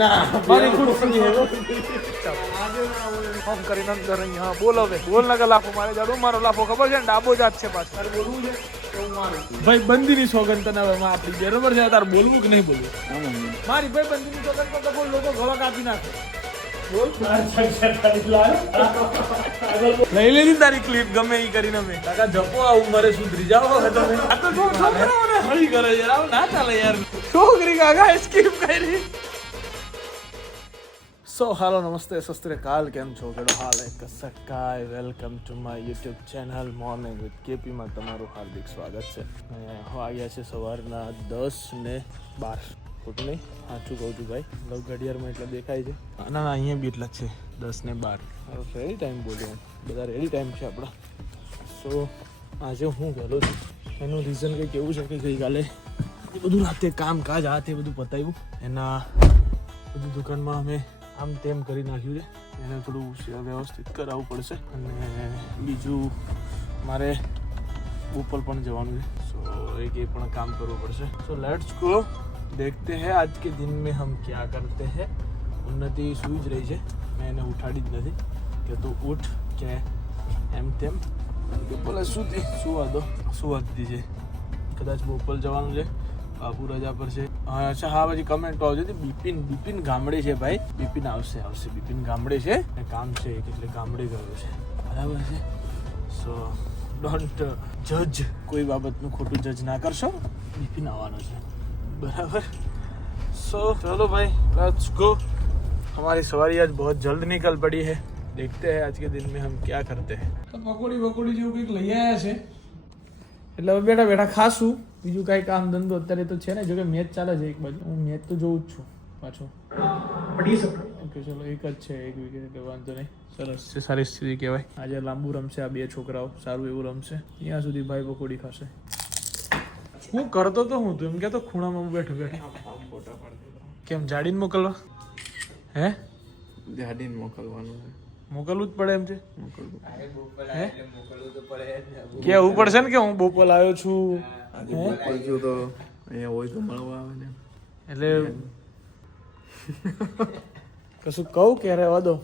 ના મારી ખુરશી હે. ફોન કરીને અંદર અહીંયા બોલો હવે બોલ ના લાફો મારે જાડો મારો લાફો ખબર છે ને ડાબો જાત છે પાછો તારે બોલવું છે ભાઈ બંદીની સોગંદ તને હવે આપણી બરોબર છે? તારે બોલવું કે નહીં બોલવું? મારી ભાઈ બંદીની સોગંદ પર તો લોકો ગળા કાપી નાખે. બોલ લઈ લેલી તારી ક્લિપ ગમે એ કરીને મેં કાકા જપો આ ઉંમરે સુધરી જાઓ તમે. આ તો છોકરાઓને હળી કરે યાર આવું ના ચાલે યાર. છોકરી કાકા સ્કીપ કરી. સો હાલો નમસ્તે સસ્ત્રે કાલ કેમ છો ગડો હાલ એક સકાય welcome to my YouTube channel morning with કેપીમાં તમારું હાર્દિક સ્વાગત છે વાગ્યા છે સવારના દસ ને બાર ખોટું નહીં સાચું કહું છું ભાઈ મતલબ ઘડિયાળમાં એટલે દેખાય છે ના ના અહીંયા બી એટલા છે. દસ ને બાર. રેડી ટાઈમ બોલ્યો બધા રેડી ટાઈમ છે આપણા સો આજે હું ગયેલો છું. એનું રીઝન કંઈક એવું છે કે ગઈકાલે એ બધું રાતે કામકાજ આ તે બધું પતાવ્યું. એના બધું દુકાનમાં અમે આમ તેમ કરી નાખ્યું છે એને થોડું સે- વ્યવસ્થિત કરાવવું પડશે અને બીજું મારે બોપલ પણ જવાનું છે સો એક એ પણ કામ કરવું પડશે સો લેટ્સ ગો देखते हैं आज के दिन में हम क्या करते हैं ઉન્નતિ સૂઈ જ રહી છે મેં એને ઉઠાડી જ નથી કે તું ઉઠ કે એમ તેમ બોલે સુતી સુવા દો સુવા જ દીજે કદાચ બોપલ જવાનું છે બાપુ રજા પર છે હા, અચ્છા હા પછી કમેન્ટ આવજો હતી બિપિન બિપિન ગામડે છે ભાઈ બિપિન આવશે આવશે બિપિન ગામડે છે ને કામ છે એક એટલે ગામડે ગયો છે બરાબર છે સો ડોન્ટ જજ કોઈ બાબતનું ખોટું જજ ના કરશો બિપિન આવવાનો છે બરાબર સો ચલો ભાઈ लेट्स गो हमारी सवारी आज बहुत जल्द निकल पड़ी है देखते हैं आज के दिन में हम क्या करते हैं તો પકોડી બકોડી જેવું કંઈક લઈ આવ્યા છે એટલે હવે બેઠા બેઠા ખાશું. બીજું કાંઈ કામ ધંધો અત્યારે તો છે ને જો કે મેચ ચાલે છે એક બાજુ. હું મેચ તો જોઉં જ છું પાછું. ઓકે ચલો એક જ છે એક વિકેટ એટલે વાંધો નહીં. સરસ છે સારી સ્થિતિ કહેવાય. આજે લાંબુ રમશે આ બે છોકરાઓ. સારું એવું રમશે. ત્યાં સુધી ભાઈ પકોડી ખાશે. હું કરતો તો હું તું એમ કે તો ખૂણામાં હું બેઠો બેઠો. કેમ જાડીને મોકલવા? હે? જાડીને મોકલવાનું છે. મોકલવું જ પડે એમ છે? કેવું પડશે ને કે હું બોપલ આવ્યો છું? તો અહીંયા હોય તો મળવા આવે ને. એટલે કશું કહું કે રહેવા દો?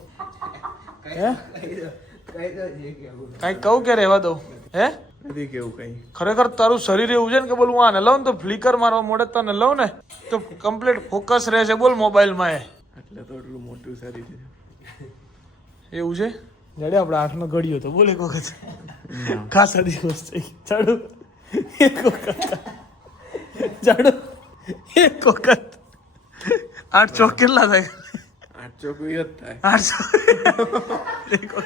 હે? કાંઈ કહું કે રહેવા દો? હે? નથી કેવું કઈ. ખરેખર તારું શરીર એવું છે ને કે બોલ હું આને લઉં ને તો ફ્લિકર મારવા મોડે તને લઉં ને? તો કમ્પ્લીટ ફોકસ રહેશે બોલ મોબાઈલમાં એ. એટલે તો એટલું મોટું સારી છે. એવું છે? જડે આપણે આઠનો ઘડ્યો તો. બોલે એક વખત. ખાસા દિવસ થઈ ચાડો એક વખત. ચાડો એક વખત. આઠ ચોક કેટલા થાય? આઠ ચોક થાય. આઠ ચોક. એક વખત.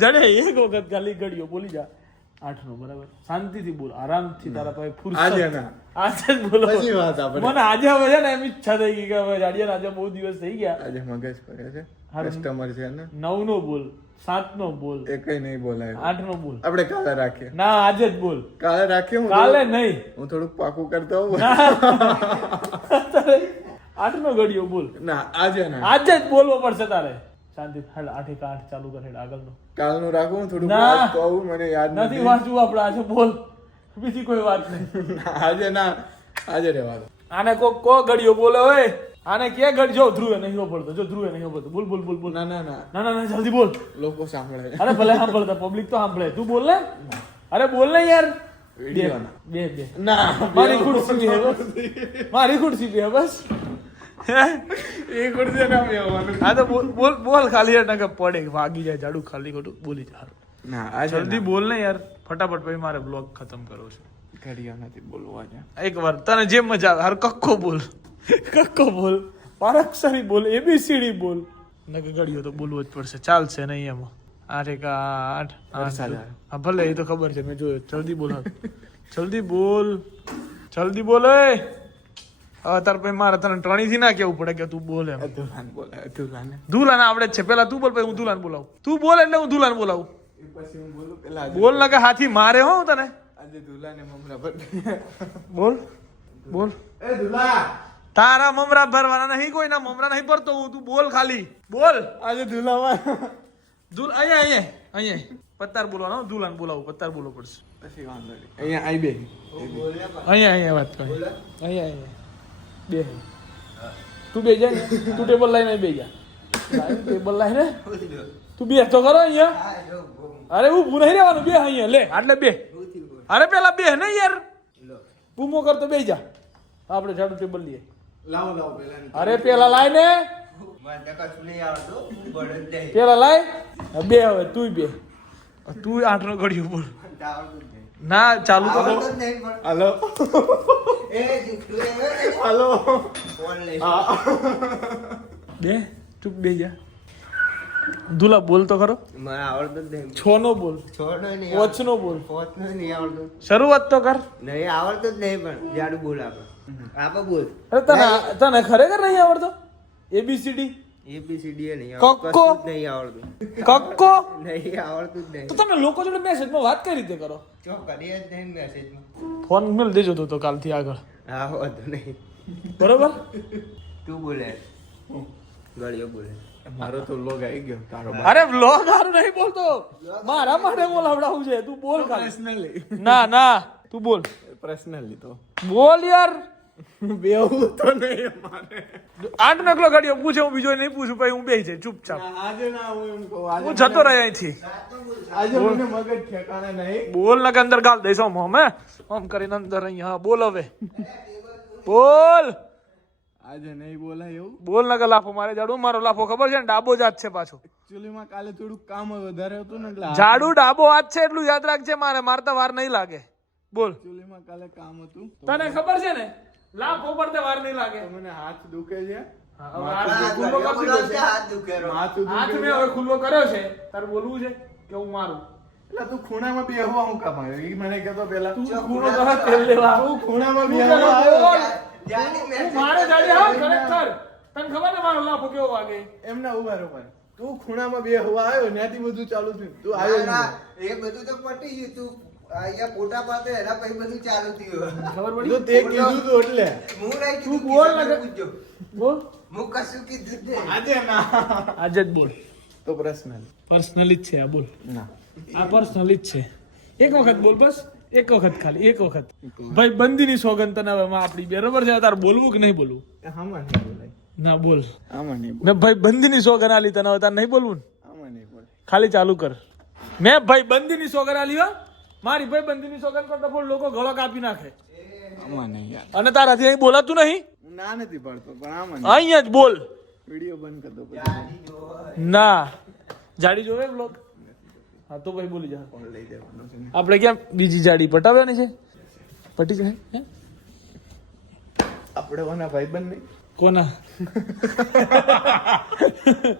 જાડે એક વખત ખાલી ઘડ્યો. બોલી જા. આઠ નો બરાબર. શાંતિથી બોલ. આરામથી તારા પાસે ફુરસત. આજે ના. આજે જ બોલો. વાત આપણે. મને આજે હવે છે ને એમ ઈચ્છા થઈ ગઈ કે હવે જાડિયા આજે બહુ દિવસ થઈ ગયા. આજે મગજ પડે છે. કસ્ટમર છે ને? નવ નો બોલ સાત નો બોલ એ કઈ નહીં બોલાય. આઠ નો બોલ. આપણે કાલે રાખીએ. ના આજે જ બોલ. કાલે રાખીએ હું કાલે નહીં. હું થોડુંક પાકું કરતો હોઉં. આઠ નો ઘડિયો બોલ. ના આજે ના. આજે જ બોલવો પડશે તારે. શાંતિ હાલ આઠ એક આઠ ચાલુ કરે આગળનો. કાલનું રાખું હું થોડુંક કહું મને યાદ નથી. વાંચવું આપણે આજે બોલ. બીજી કોઈ વાત નહીં. આજે ના. આજે રહેવા દો. આને કો કો ઘડિયો બોલે ઓય આને કે ગઢ જો ધ્રુવે નહીં પડતો જો ધ્રુવે નહીં પડતો બોલ બોલ બોલ બોલ. ના ના ના. ના ના જલ્દી બોલ. લોકો સાંભળે. અરે ભલે સાંભળતા પબ્લિક તો સાંભળે. તું બોલ ને. અરે બોલ ને યાર. બે બે બે. ના મારી ખુરશી છે બસ. મારી ખુરશી છે બસ. એ ખુરશી ના બેહવાનું. હા તો બોલ બોલ બોલ ખાલી યાર નકર પડે વાગી જાય જાડું ખાલી ખોટું. બોલી જા. ના જલ્દી બોલ ને યાર. ફટાફટ પછી મારે બ્લોગ ખતમ કરવો છે. ઘડિયા નથી બોલવું એક વાર તને જે મજા આવે હર કક્કો બોલ. કક્કો બોલ. પારાક્ષરી બોલ એબીસીડી બોલ. નકર ઘડીઓ તો બોલવું જ પડશે. ચાલશે નહીં એમાં. આઠ એક આઠ હા ભલે એ તો ખબર છે મેં જોયું. જલ્દી બોલ જલ્દી બોલ. જલ્દી બોલ હવે તાર પછી મારે તને ત્રણેયથી ના કેવું પડે કે તું બોલે દુલાન બોલે દુલાન દુલાન આવડે છે. પેલા તું બોલ પછી હું દુલાન બોલાવું. તું બોલ એટલે હું દુલાન બોલાવું. પછી હું બોલું ના કે હાથી મારે હો તને. આજે દુલાને મમરા બોલ બોલ. એ દુલ્હા તારા મમરા ભરવાના નહીં કોઈ ના મમરા નહીં ભરતો હું તું બોલ ખાલી. બોલ. આજે દુલ્હામાં ધૂલ અહીંયા અહીંયા અહીંયા. પત્તાર બોલવાનો દુલાન બોલાવું પત્તાર બોલવું પડશે. પછી વાંધો નહીં. અહીંયા આઈ બે. અહીંયા અહીંયા વાત કરી. અહીંયા અહીંયા. બે. તું બે જા ને. તું ટેબલ લઈને બે જા. લાઈન ટેબલ લઈને તું બે તો ખરો અહીંયા. અરે હું નહીં રહેવાનું. બે અહીંયા લે. આટલે બે. અરે પેલા બે ને યાર. બૂમો કરતો બે જા. આપણે ઝાડુ ટેબલ લઈએ. લાવો લાવો પેલા અરે પેલા લાય ને. પેલા લાય. બે હવે તું બે. તું આઠનો ઘડિયો બોલ. ના ચાલુ તો હલો. હાલો. બે ચૂપ બે જા. દુલા બોલ તો ખરો. મને આવડતો જ નહીં. છો નો બોલ. છોડનો નહીં પોચ નો બોલ. પોચનો નહીં આવડતો. શરૂઆત તો કર. નહીં આવડતો જ નહીં પણ જાડું બોલ આપણે આપણે બોલ અરે તને તને ખરેખર નહીં આવડતો? એબીસીડી એબીસીડી નહીં કક્કો. આવડતું કશું જ નહીં આવડતું. કક્કો? નહીં આવડતું જ તો તમે લોકો જોડે મેસેજમાં વાત કઈ રીતે કરો? ચો કરીએ જ નહીં મેસેજમાં ફોન મેલ દેજો તો તો કાલથી આગળ. હા વધુ નહીં. બરોબર? તું બોલે. ગળિયો બોલે. મારો તો લોગ આવી ગયો તારો અરે લોગ હારું નહીં બોલતો. મારા માટે બોલાવડાવું છે. તું બોલ પર્સનલી ના ના. તું બોલ. પર્સનલી તો. બોલ યાર. બેવું તો નહીં અમારે. આઠ નકલો ગાડીઓ પૂછે હું બીજો નહીં પૂછું ભાઈ હું બે જાય ચૂપચાપ. આજે ના હું આજે હું જતો રહે અહીંથી. આજે મને મગજ ઠેકાણે નહીં. બોલ ને કે અંદર ગાલ દઈશ આમ હમે આમ કરીને અંદર અહીંયા બોલ હવે. બોલ. આજે નહીં બોલાય એવું. બોલ ને કે લાફો મારે જાડું મારો લાફો ખબર છે ને ડાબો જાત છે પાછો. એકચ્યુઅલી માં કાલે થોડુંક કામ વધારે હતું ને એટલે જાડું ડાબો હાથ છે એટલું યાદ રાખજે મારે મારતા વાર નહીં લાગે. બોલ. એકચ્યુઅલી માં કાલે કામ હતું. તને ખબર છે ને લાફો પડતે વાર નહીં લાગે. મને હાથ દુખે છે? હવે હાથ મેં હવે ખુલ્લો કર્યો છે તારે બોલવું છે કે હું મારું? એટલે તું ખૂણામાં બેહવા હું કામ આવ્યો? ઈ મને કહેતો પેલા તું ખૂણો કરો તેલ લેવા તું ખૂણામાં બેહવા આવ્યો? બોલ. જાડી હું message મારે જાડી હા ખરેખર. તને ખબર ને મારો લાફો કેવો વાગે? એમના ઊભા રહો ભાઈ. તું ખૂણામાં બેહવા આવ્યો ત્યાંથી બધું ચાલુ થયું. તું આવ્યો એ બધું તો પટી ગયું. તું અહીંયા ફોટા પાડે એના પછી બધું ચાલુ થયું. ખબર પડી? તે કીધું તું એટલે. હું નહીં કીધું બોલ ને પૂછજો. બોલ. હું કશું કીધું જ આજે ના. આજે જ બોલ. તો પર્સનલ પર્સનલી જ છે આ બોલ. ના. આ પર્સનલી જ છે. એક વખત બોલ બસ એક વખત ખાલી એક વખત. ભાઈ બંદીની સોગંદ તને હવે માં આપણી બરોબર છે તારે બોલવું કે નહીં બોલવું? આમાં નહીં બોલાય. ના બોલ. આમાં નહીં મેં ભાઈ બંદીની સોગંદ આલી તને હવે તારે નહીં બોલવું આમાં નહીં ખાલી ચાલુ કર. મેં ભાઈ બંદીની સોગંદ આલી હો. મારી ભાઈ બંધીની સોગંદ કરતા પણ લોકો ગળો કાપી નાખે. અને તારાથી અહીં બોલાતું નહીં? ના નથી પાડતો પણ આમ અહીંયા જ બોલ. વીડિયો બંધ કરી દો પછી. ના. જાડી જોવે બ્લોગ હા તો ભાઈ બોલી જા. લઈ જવાનો આપણે ક્યાં બીજી જાડી પટાવવાની છે? પટી જાય હે? આપણે ભાઈ ભાઈબંધ નહીં? કોના?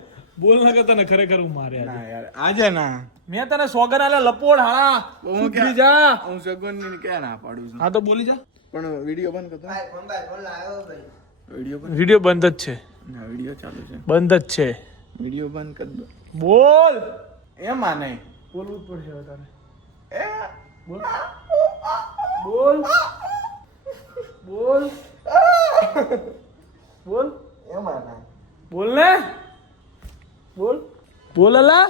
બોલ ના કે તને ખરેખર હું મારે ના યાર આજે ના. મેં તને સોગન આલે લપોડ હાળા. હું કે જા. હું સોગનની કે ના પાડું છું? હા તો બોલી જા. પણ વીડિયો બંધ કરતો. ભાઈ ફોન ભાઈ ફોન લાવ્યો ભાઈ. વીડિયો બંધ. વિડિયો બંધ જ છે. ના વીડિયો ચાલુ છે. બંધ જ છે. વીડિયો બંધ કર દો. બોલ. એમાં નહીં બોલવું જ પડશે હવે તારે. એ? બોલ. બોલ. બોલ. બોલ. એમાં માને બોલ ને. બોલ. બોલ અલા.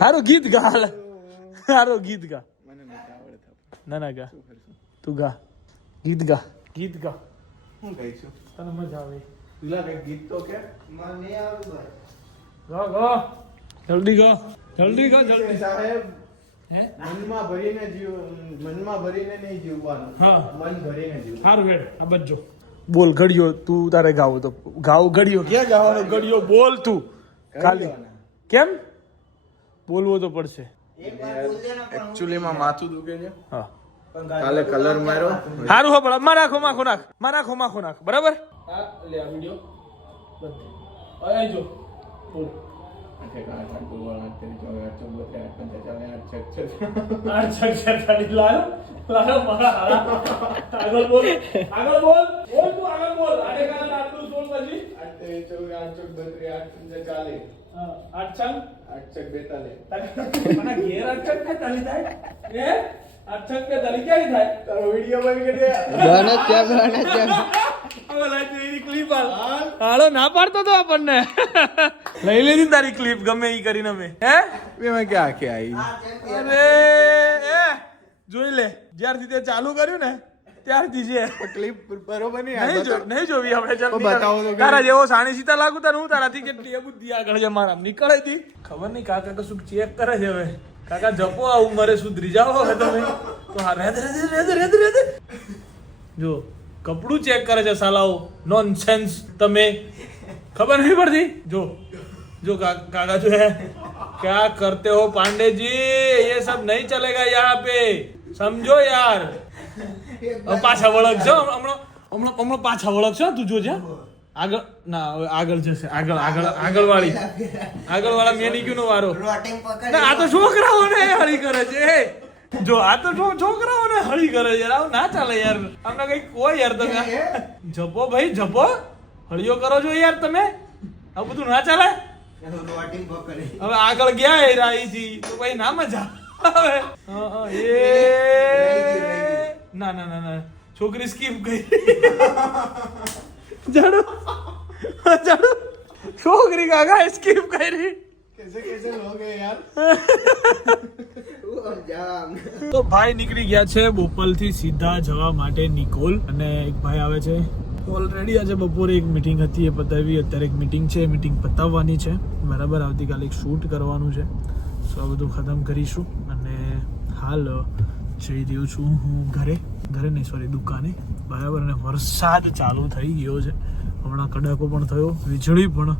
હારું ગીત ગા હાલ હારું ગીત ગા. મને ના ના ગા. તું ગા. ગીત ગા. ગીત ગા. હું ગાઈશું તને મજા આવે. પેલા કઈ ગીત તો કે? મને ભાઈ. ગા ગા. જલ્દી ગા. જલ્દી ગા જલ્દી. સાહેબ હે? મનમાં ભરીને જીવ મનમાં ભરીને નહીં જીવવાનું. હા. મન ભરીને જીવ. સારું વેડ આ બજો બોલ ઘડિયો તું તારે ગાવ તો. ગાવ ઘડિયો. ક્યાં ગાવાનો? ઘડિયો બોલ તું. ખાલી. કેમ? બોલવો તો પડશે. એક વાર બોલ દે ને પણ એકચ્યુઅલી માં માથું દુખે છે. હા. કાલે કલર માર્યો. સારું હો બરાબર મારા આંખો માખો નાખ. મારા આંખો માખો નાખ. બરાબર? હા લે આ વિડિયો બંધ અહીં જો. બોલ. આઠ છ છ ખાલી લાયો લાયો મારા હારા આગળ બોલ આગળ બોલ બોલ તું આગળ બોલ આડે કાલે આટલું સોળ પછી હા, આઠ છંગ મને ઘેર આઠ છંગ કે તાલી થાય? હે? આઠ છંગ કે તાલી ક્યારે થાય? હવે લાઈ તું એની clip હાલ. હાલો. ના પાડતો તો આપણને. લઈ લીધી તારી ક્લિપ ગમે ઈ કરીને અમે. હે? ક્યાં આખી આવી. અરે એ જોઈ લે. જ્યારથી તે ચાલુ કર્યું ને ત્યારથી છે ક્લિપ બરોબર નહીં નહીં જો નહીં જોવી આપણે ચાલ તો નીકળ. બતાવો તો તારા જેવો સાણી સીતા લાગુ તારે હું તારાથી કેટલી એ બુદ્ધિ આગળ છે મારા નીકળે તી ખબર નહીં કાકા કશું ચેક કરે છે હવે કાકા જપો આ ઉંમરે સુધરી જાઓ હવે તમે તો હા રેદ રેદ રેદ રેદ રેદ જો કપડું ચેક કરે છે સાલાઓ નોનસેન્સ તમે ખબર નહીં પડતી જો જો કા- કાકા જો હે क्या करते हो पांडे जी ये सब नहीं चलेगा यहाँ पे समझो यार હવે પાછા વળગજો હમણાં હમણાં હમણાં પાછા વળગશો તું જોજે આગળ ના આગળ જશે આગળ આગળ આગળ વાળી આગળ વાળા મેનિક્યુ નો વારો ના આ તો છોકરાઓને હળી કરે છે. જો આ તો છોકરાઓને હળી કરે યાર આવું ના ચાલે યાર. અમને કઈ કોઈ યાર તમે. જપો ભાઈ જપો. હળીઓ કરો છો યાર તમે. આ બધું ના ચાલે? હવે આગળ ગયા એ રાહીથી તો ભાઈ ના મજા આવે. એ. ના ના ના ના. છોકરી સ્કીપ ગઈ જાડો. જાડો. છોકરી કાકા સ્કીપ કરી. તો ભાઈ નીકળી ગયા છે બોપલથી સીધા જવા માટે નિકોલ અને એક ભાઈ આવે છે. ઓલરેડી આજે બપોરે એક મિટિંગ હતી એ પતાવી અત્યારે એક મિટિંગ છે એ મિટિંગ પતાવવાની છે. બરાબર આવતીકાલે એક શૂટ કરવાનું છે. સો આ બધું ખતમ કરીશું. અને હાલ જઈ રહ્યો છું હું ઘરે ઘરે નહીં સોરી દુકાને. બરાબર, અને વરસાદ ચાલુ થઈ ગયો છે. હમણાં કડાકો પણ થયો, વીજળી પણ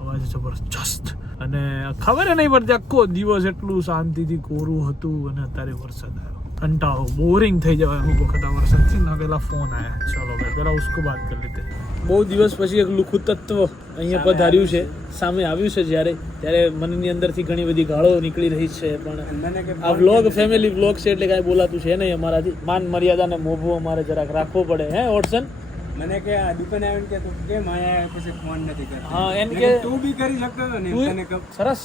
અવાજ જબરજસ્ત. અને ખબર નહીં પડતી આખો દિવસ એટલું શાંતિથી કોરું હતું અને અત્યારે વરસાદ આવ્યો. કંટાળો બોરિંગ થઈ જવાય અમુક વખત આ વરસાદથી. ના પેલા ફોન આવ્યા ચલો ભાઈ, પહેલાં ઉસકો વાત કરી લેતે. બહુ દિવસ પછી એક લુખુ તત્વ અહીંયા પધાર્યું છે. સામે આવ્યું છે જ્યારે ત્યારે મનની અંદરથી ઘણી બધી ગાળો નીકળી રહી છે. પણ આ વ્લોગ ફેમિલી વ્લોગ છે એટલે કાંઈ બોલાતું છે નહીં અમારાથી. માન મર્યાદાને મોભો અમારે જરાક રાખવો પડે. હે ઓટસન મને કે આ દુકાને આવીને કે તું કેમ આયા પછી ફોન નથી કરતો? હા, એમ કે- તું બી કરી શકતો ને તને સરસ.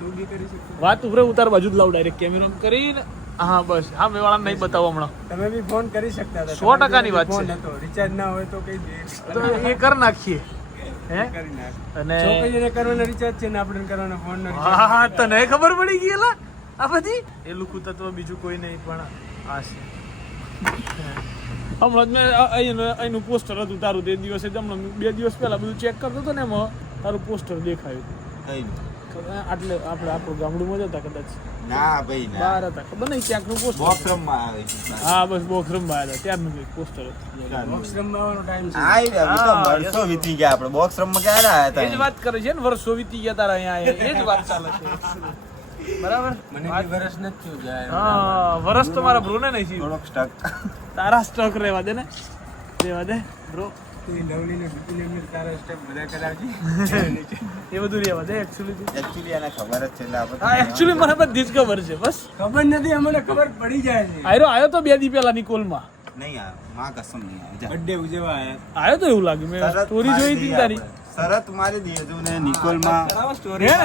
તું બી કરી શકતો. વાત ઉપર ઉતાર બાજુ જ લાવ ડાયરેક્ટ કેમેરો કરીને હા બસ. હા મેં વાળા નહીં બતાવો હમણાં. તમે બી ફોન કરી શકતા હતા. સો ટકાની વાત ફોન છે. રિચાર્જ ના હોય તો કઈ દે તો એ કરી નાખીએ. હે? અને છોકરીને કરવાનો રિચાર્જ છે ને આપણે કરવાનો ફોન નો હા હા તને ખબર પડી ગઈ એલા? આ બધી? એ લુકુ તત્વ બીજું કોઈ નહીં પણ આ છે. હમણાં જ મેં અહીં અહીંનું પોસ્ટર હતું તારું તે દિવસે હમણાં બે દિવસ પહેલા બધું ચેક કરતો હતો ને એમાં તારું પોસ્ટર દેખાયું. આટલે આપણે આપણું ગામડું મજા હતા કદાચ. ના ભાઈ ના. બહાર હતા. ખબર નહીં ક્યાંકનું પોસ્ટર બોક્સમાં આવે હા બસ બોખરમમાં આવ્યા. હતા ત્યારનું કંઈક પોસ્ટર હતું. બોક્સ રમવાનો ટાઈમ છે. આ ઈ તો વર્ષો વીતી ગયા આપણે. બોક્સ રમવા ક્યારે આયા હતા એ જ વાત કરે છે ને વર્ષો વીતી ગયા તારા અહીંયા. એ જ વાત ચાલે છે. બરાબર? મને બી નથી થયું જાય હા વર્ષ તો મારા બ્રોને નહીં થયું. થોડોક સ્ટક તારા સ્ટોક રહેવા દે ને. રહેવા દે બ્રો તું લવલી ને બીપી ને તારા સ્ટેપ બધા કરાવજી એ બધું રહેવા દે એકચ્યુઅલી એકચ્યુઅલી એને ખબર જ છે એટલે હા એકચ્યુઅલી મને બધી જ ખબર છે બસ. ખબર નથી અમને ખબર પડી જાય છે. આયરો આવ્યો તો બે દી પહેલા નિકોલમાં નહીં આવે માં કસમ નહીં આવે બર્થડે ઉજવવા આયા. આવ્યો તો એવું લાગ્યું મેં સ્ટોરી જોઈ હતી તારી. શરત મારી ને નિકોલમાં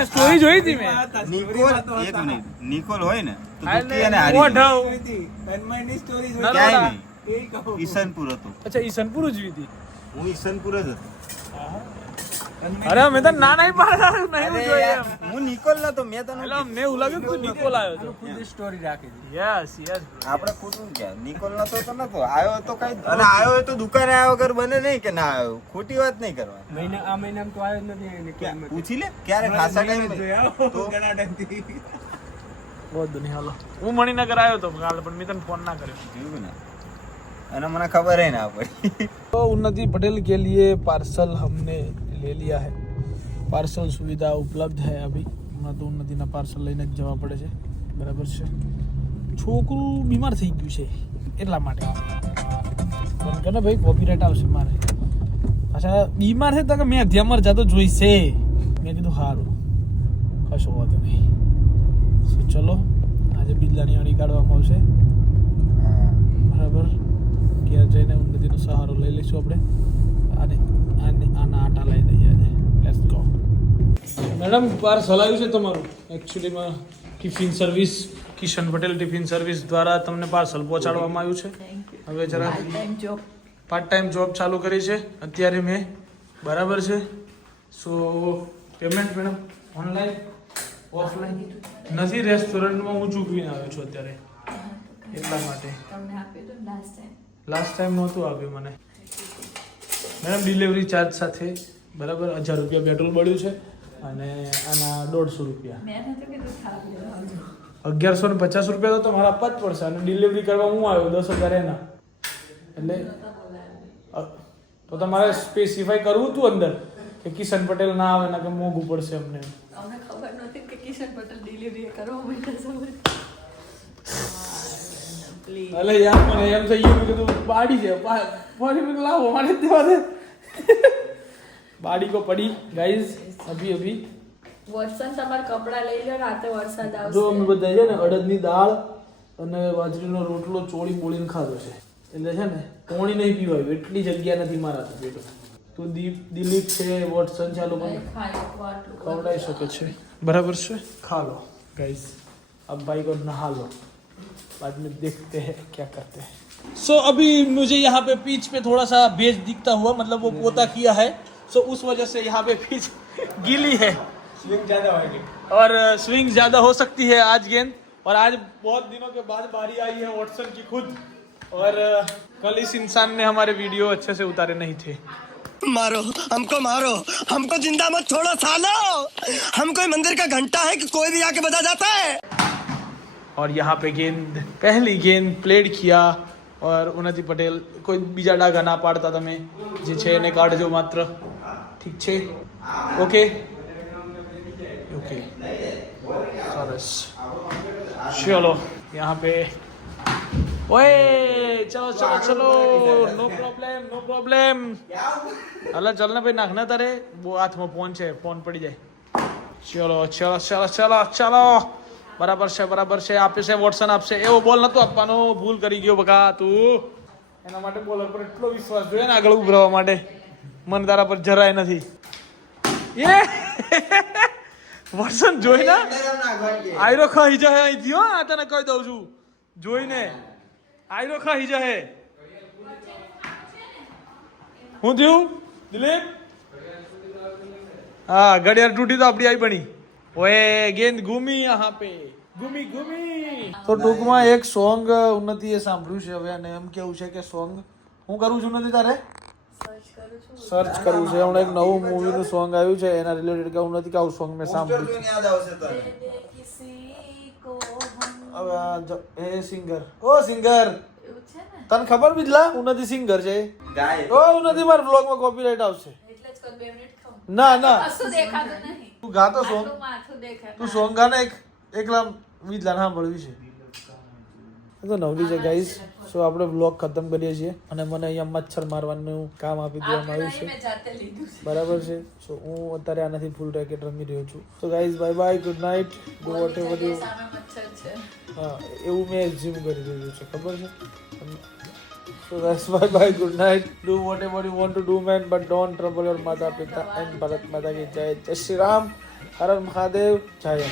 સ્ટોરી જોઈ હતી મેં. નિકોલ એક મિનિટ. નિકોલ હોય ને તો આ દુખી અને હારી તન્મયની સ્ટોરી ના, ક્યાંય નહીં. ઈસનપુર હતો. અચ્છા ઈસનપુર જ હતી. હું ઈસનપુર જ હતો. અરે મેં તો ના નહીં પાડ્યા નહીં જોઈએ એમ. હું નિકોલ નતો મેં તને એટલે અમને એવું લાગ્યું કે નિકોલ આવ્યો હતો. ખુદ સ્ટોરી રાખી દીધી યસ યસ આપણે ખોટું કે નિકોલ નતો તો નતો. આવ્યો તો કઈ અને આવ્યો હોય તો દુકાને આવ્યો વગર બને નહીં કે ના આવ્યો. ખોટી વાત નહીં કરવા મહિના આ મહિનામાં તો આવ્યો જ નથી? પૂછી લે ક્યારે ખાસા ટાઈમ. તો ઘણા ટાઈમથી બહુ દુનિયા હું મણિનગર આવ્યો તો કાલે પણ મેં તને ફોન ના કર્યો. જોયું ને? અને મને ખબર હે ના પડી तो उन्नति पटेल के लिए पार्सल हमने ले लिया है पार्सल सुविधा उपलब्ध है अभी હમણાં તો ઉન્નતિના પાર્સલ લઈને જ જવા પડે છે બરાબર છે છોકરું બીમાર થઈ ગયું છે એટલા માટે ફોન કરે ભાઈ કોપીરાઇટ આવશે મારે પાછા બીમાર છે તો કે મેં ધ્યામર જાતો જોઈશે મેં કીધું સારું કશો વાંધો નહીં So, ચલો આજે બિલ્લાની અણી કાઢવામાં આવશે બરાબર ઘેર જઈને ઉન્નતિનો સહારો લઈ લઈશું આપણે. અને આને આના આટા લઈ દઈએ આજે. લેટ્સ ગો મેડમ પાર્સલ આવ્યું છે તમારું? એકચ્યુઅલીમાં tiffin service Kishan Patel tiffin service દ્વારા તમને પાર્સલ પહોંચાડવામાં આવ્યું છે. હવે જરા પાર્ટ ટાઈમ જોબ ચાલુ કરી છે. અત્યારે મેં બરાબર છે. So payment madam online offline નથી રેસ્ટોરન્ટમાં હું ચૂકવીને આવ્યો છું અત્યારે. એટલા માટે. તમને આપ્યું હતું લાસ્ટ ટાઈમ લાસ્ટ ટાઈમ નહોતું આપ્યું મને. મેડમ ડિલિવરી ચાર્જ સાથે બરાબર હજાર રૂપિયા પેટ્રોલ બળ્યું છે અને આના દોઢસો રૂપિયા. અગિયારસો ને પચાસ રૂપિયા તો તમારે આપવા જ પડશે અને ડિલિવરી કરવા હું આવ્યો દસ હજાર એના. એટલે તો તમારે સ્પેસિફાઈ કરવું હતું અંદર કે કિશન પટેલ ના આવે ના કે મોંઘું પડશે અમને અમને ખબર નથી કે કિશન પટેલ ડિલિવરી કરવા પ્લીઝ અલે યાર મને એમ થઈ ગયું કીધું બાડી છે ફરી મેં લાવો મારે દેવા દે. બાડી કો પડી ગાઈઝ અભી અભી. વરસાદ તમારા કપડા લઈ લો રાતે વરસાદ આવશે. જો અમે બધા છે ને અડદની દાળ અને બાજરીનો રોટલો ચોળી બોળીને ખાધો છે. એટલે છે ને પાણી નહીં પીવાયું એટલી જગ્યા નથી મારા પેટો. તો દીપ દિલીપ છે વોટસન છે આ લોકોને ખવડાવી શકે છે. બરાબર છે? ખા લો ગાઈઝ અબ ભાઈ કો નહાલો बाद में देखते हैं क्या करते हैं। सो so, अभी मुझे यहाँ पे पीच पे थोड़ा सा भेज दिखता हुआ मतलब वो पोता किया है। सो so, उस वजह से यहाँ पे पीच गीली है। स्विंग ज़्यादा होगी। और स्विंग ज़्यादा हो सकती है आज गेंद। और आज बहुत दिनों के बाद बारी आई है वॉटसन की खुद। और कल इस इंसान ने हमारे वीडियो अच्छे से उतारे नहीं थे। मारो हमको मारो। हमको ज़िंदा मत छोड़ो सालो। हम कोई मंदिर का घंटा है कि कोई भी आके बजा जाता है। और यहाँ पे गेंद पहली गेंद પ્લેડ કિયા और ઉન્નતિ પટેલ કોઈ બીજા ડાઘા ના પાડતા તમે જે છે એને કાઢજો માત્ર ઠીક છે ઓકે ઓકે સરસ ચલો यहाँ पे ઓએ ચલો ચલો ચલો નો પ્રોબ્લેમ નો પ્રોબ્લેમ અલા ચલ ને ભાઈ નાખ ને તારે બહુ હાથમાં ફોન છે ફોન પડી જાય ચલો ચલો ચલો ચલો ચલો બરાબર છે બરાબર છે, આપે છે, વોટ્સન આપશે. એવો બોલ નતો આપવાનો, ભૂલ કરી ગયો બકા તું. એના માટે બોલર પર એટલો વિશ્વાસ જોઈએ ને આગળ ઉભરવા માટે. મન તારા પર જરાય નથી. એ! વોટસન જોઈ ને આયરો ખાઈ જશે આઈ હો, આ તને કહી દઉં છું. જોઈને આયરો ખા હિજા હે હું થયું? દિલીપ? હા, ઘડિયાળ તૂટી તો આપણી આવી બની. ઓએ ગેંદ ઘૂમી યહાં પે. ઘૂમી ઘૂમી તો ટૂંકમાં એક સોંગ ઉન્નતિએ સાંભળ્યું છે હવે અને એમ કેવું છે કે સોંગ હું કરું છું ઉન્નતિ તારે? સર્ચ કરું છે. હમણાં એક નવું મૂવીનું સોંગ આવ્યું છે. એના રિલેટેડ કે ઉન્નતિ કાઉ સોંગ મેં સાંભળ્યું યાદ એ સિંગર. ઓ સિંગર! તને ખબર બીજલા ઉન્નતિ સિંગર છે ઓ ઉન્નતિ મારા બ્લોગમાં કોપીરાઇટ આવશે. ના ના. તું ગાતો સોંગ? તું સોંગ ગાને એક એકલા વિજલા સાંભળ્યું છે. તો નવરી છે ગાઈસ સો આપણે બ્લોગ ખતમ કરીએ છીએ અને મને અહીંયા મચ્છર મારવાનું કામ આપી દેવામાં આવ્યું છે. બરાબર છે? સો હું અત્યારે આનાથી ફૂલ રેકેટ રમી રહ્યો છું. તો guys bye bye good night go whatever you સામે મચ્છર છે. હા એવું મેં એઝ્યુમ કરી રહ્યું છે ખબર છે? So that's why bye good night. Do whatever you want to do, man, but don't trouble your mother, pita, and Bharat Mata ki jai. Jai Shri Ram, Haram Mahadev, Jai